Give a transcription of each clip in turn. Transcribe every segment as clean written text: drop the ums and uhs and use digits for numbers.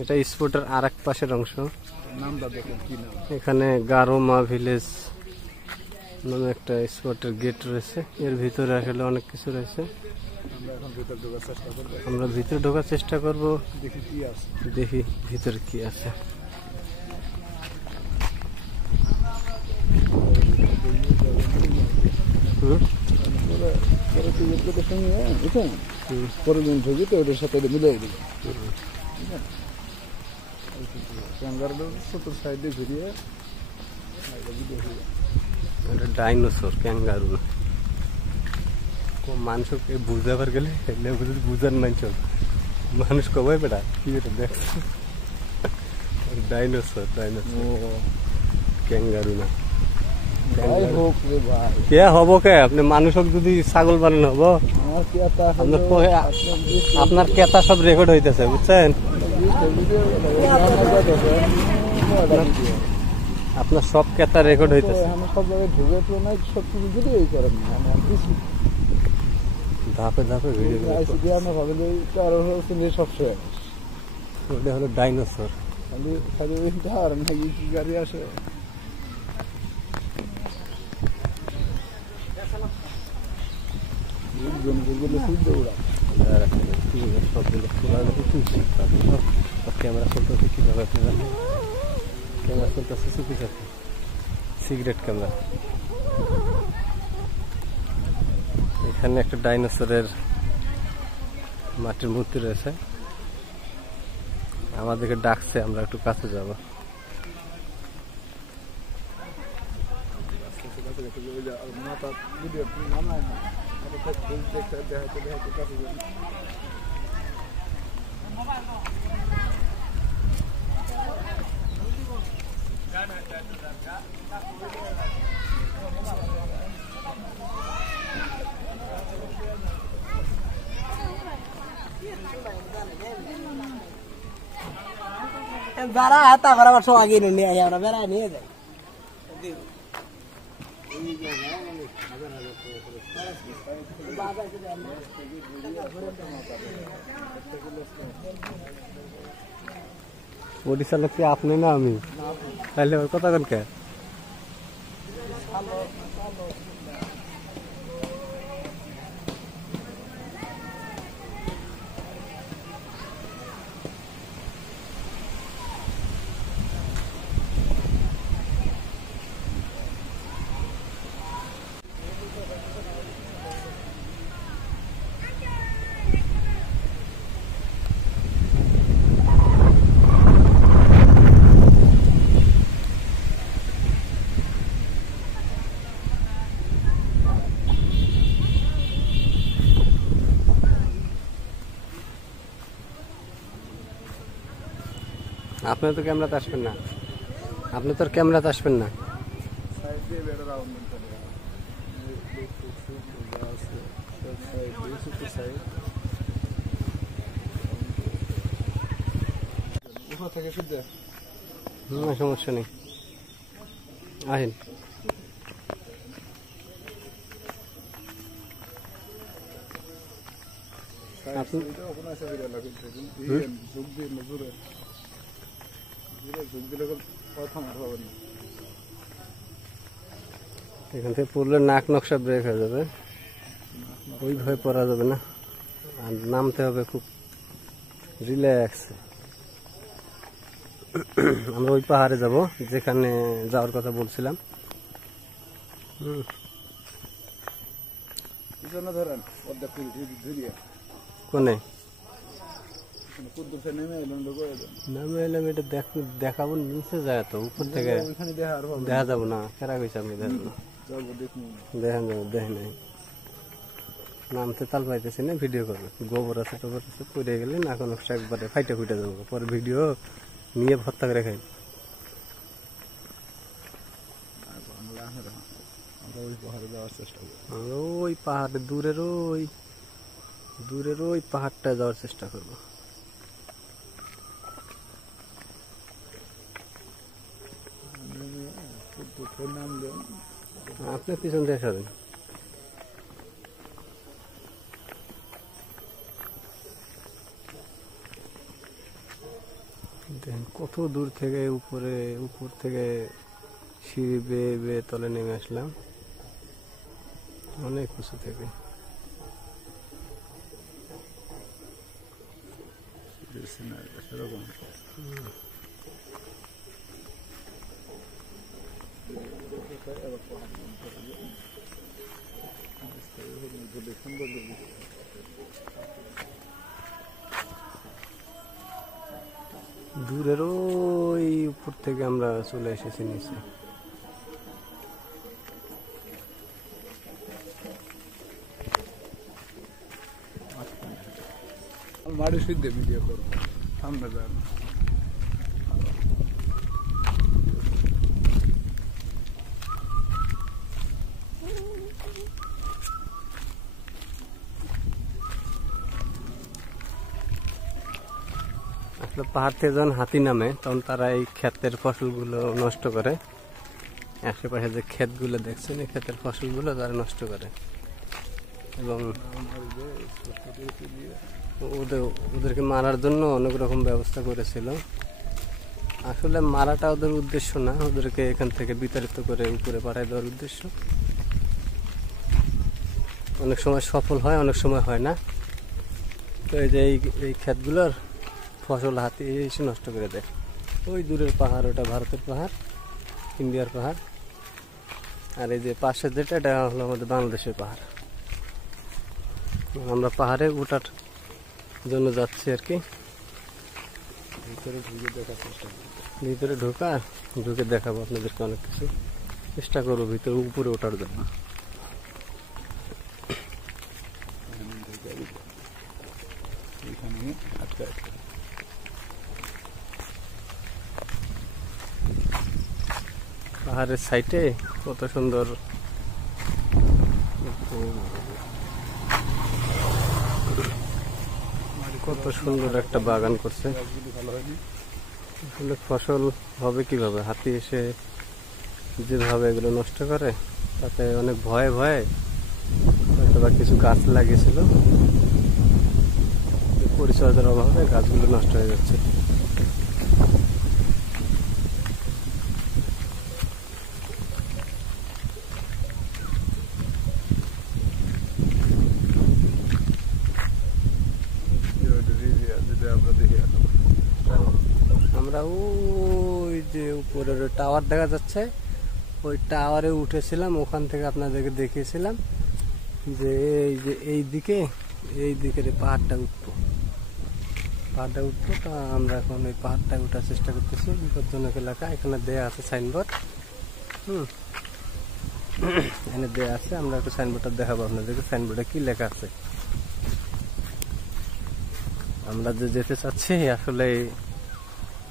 এটা স্পটের আর এক পাশের অংশ। এখানে গারোমা ভিলেজ নামে একটা স্পটের গেট রয়েছে, এর ভিতরে আসলে অনেক কিছু রয়েছে। আমরা ভিতরে ঢোকার চেষ্টা করব, দেখি ভিতরে কি আছে। ডাইনোসর ক্যাঙ্গারু মানুষ বুঝাবার গেলে বুঝার মানুষ কবে বেটা কি দেখছো ডাইনোসর ক্যাঙ্গারু না কে হব কে আপনি মানুষ যদি ছাগল বানানো হবো আপনার কেতা সব রেকর্ড হইতেছে বুঝছেন আপনার সব কেতা রেকর্ড হইতেছে ধাপে ধাপে ভিডিও হলো ডাইনোসর গাড়ি আসে ক্যামেরা চলতেছে কিভাবে আপনি জানেন ক্যামেরা চলতেছে চুপি চাপি সিগারেট ক্যামেরা এখানে একটা ডাইনোসরের মাটির মূর্তি রয়েছে আমাদেরকে ডাকছে আমরা একটু কাছে যাব বেড়া হাতা করাবার সময় আগে নিয়ে আসি আমরা বেড়া নিয়ে যাই পরিচালক কি আপনি না আমি তাহলে কথা কোন কে আপনি তো ক্যামেরাতে আসবেন না আপনি তো ক্যামেরাতে আসবেন না সমস্যা নেই আসেন এখান থেকে পড়লে নাক নকশা ব্রেক হয়ে যাবে ওইভাবে পড়া যাবে না আর নামতে হবে খুব রিল্যাক্স আমরা ওই পাহাড়ে যাব যেখানে যাওয়ার কথা বলছিলাম কোনে নামে এলাম এটা দেখাবো নিচে যায় তো উপর থেকে দেখা যাবো না কেরা কইছে আমি দেখেন যাবো দেখে নাই নামতে তাল পাইতেছি না ভিডিও করবে গোবর আছে টোবর আছে পড়ে গেলে না কোনো একবারে ফাইটে ফুটে যাবো পরে ভিডিও নিয়ে ভর্তা করে খাই ওই পাহাড়ে দূরের ওই পাহাড়টা যাওয়ার চেষ্টা করবো আপনি পিছন দিয়ে সরেন দেখেন কত দূর থেকে উপর থেকে সিঁড়ি বেয়ে বেয়ে তলে নেমে আসলাম, অনেক উঁচু থেকে। দূরের ওই উপর থেকে আমরা চলে এসেছি নিচে। মাড়ি শুদ্ধ ভিডিও করবো সামনে যান। আসলে পাহাড় থেকে যখন হাতি নামে তখন তারা এই ক্ষেতের ফসলগুলো নষ্ট করে। আশেপাশে যে ক্ষেতগুলো দেখছেন এই ক্ষেতের ফসলগুলো তারা নষ্ট করে এবং ওদেরকে মারার জন্য অনেক রকম ব্যবস্থা করেছিল। আসলে মারাটা ওদের উদ্দেশ্য না, ওদেরকে এখান থেকে বিতাড়িত করে উপরে পাঠায় দেওয়ার উদ্দেশ্য। অনেক সময় সফল হয়, অনেক সময় হয় না। তো এই যে এই ক্ষেতগুলোর ফসল হাতি এসে নষ্ট করে দেয়। ওই দূরের পাহাড়, ওটা ভারতের পাহাড়, ইন্ডিয়ার পাহাড়। আর এই যে পাশে যেটা, এটা হলো আমাদের বাংলাদেশের পাহাড়। আমরা পাহাড়ে ওঠার জন্য যাচ্ছি আর কি। ভিতরে ঢুকে দেখাবো আপনাদেরকে অনেক কিছু। চেষ্টা করবো ভিতরে উপরে ওঠার জন্য। পাহাড়ের সাইডে কত সুন্দর একটা বাগান করছে। আসলে ফসল হবে কিভাবে? হাতি এসে যেভাবে এগুলো নষ্ট করে, তাতে অনেক ভয়ে ভয়ে হয়তো বা কিছু গাছ লাগিয়েছিল, পরিচর্যার অভাবে গাছগুলো নষ্ট হয়ে যাচ্ছে। আমরা ওই যে উপরের টাওয়ার দেখা যাচ্ছে, ওই টাওয়ারে উঠেছিলাম। ওখান থেকে আপনাদেরকে দেখিয়েছিলাম যে এই দিকের পাহাড়টা উঠবো। তা আমরা এখন ওই পাহাড়টা উঠার চেষ্টা করতেছি। বিপজ্জনক এলাকা, এখানে দেয়া আছে সাইনবোর্ড। এখানে দেয়া আছে, আমরা একটু সাইনবোর্ডটা দেখাবো আপনাদেরকে। সাইনবোর্ডে কি লেখা আছে? আমরা যে যেতে চাচ্ছি আসলে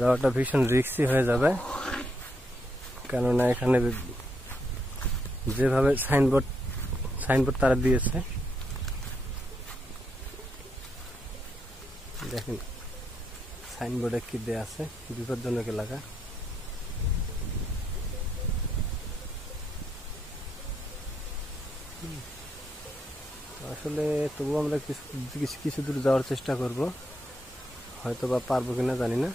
যাওয়াটা ভীষণ রিস্কি হয়ে যাবে, কেননা এখানে যেভাবে সাইনবোর্ড তারা দিয়েছে, দেখেন সাইনবোর্ডে কি দেয়া আছে, বিপজ্জনক এলাকা। আসলে তবুও আমরা কিছু দূর যাওয়ার চেষ্টা করব, হয়তো বা পারবো কিনা জানি না।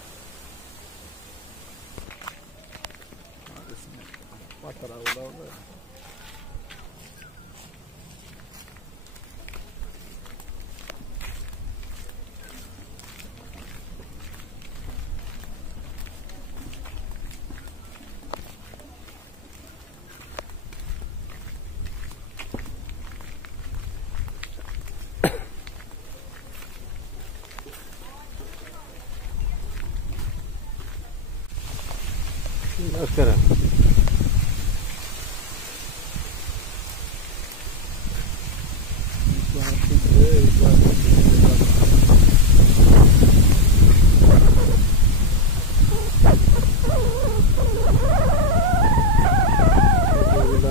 ನಮಸ್ಕಾರ.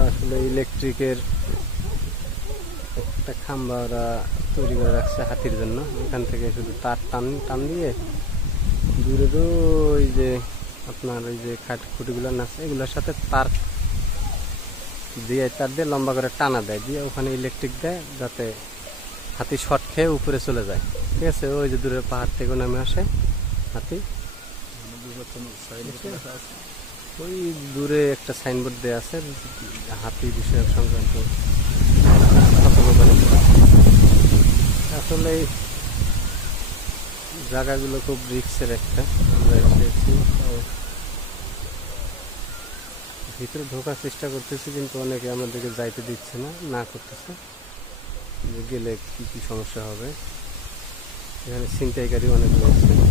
আসলে ইলেকট্রিকের একটা খাম্বা ওরা তৈরি করে রাখছে হাতির জন্য। এখান থেকে শুধু তার টান দিয়ে দূরে ওই যে আপনার ওই যে খুঁটিগুলো আছে এগুলোর সাথে তার দিয়ে লম্বা করে টানা দেয়, দিয়ে ওখানে ইলেকট্রিক দেয় যাতে হাতি শর্ট খেয়ে উপরে চলে যায়। ঠিক আছে, ওই যে দূরের পাহাড় থেকে নামে আসে হাতি। ওই দূরে একটা সাইনবোর্ড দেওয়া আছে হাতি বিষয়ক সংক্রান্ত সতর্কবাণী। আসলে এই জায়গাগুলো খুব রিস্কের একটা, আমরা এসেছি ভিতরে ঢোকার চেষ্টা করতেছি কিন্তু অনেকে আমাদেরকে যাইতে দিচ্ছে না, না করতেছে যে গেলে কি কি সমস্যা হবে। এখানে ছিনতাইকারী অনেক রয়েছে।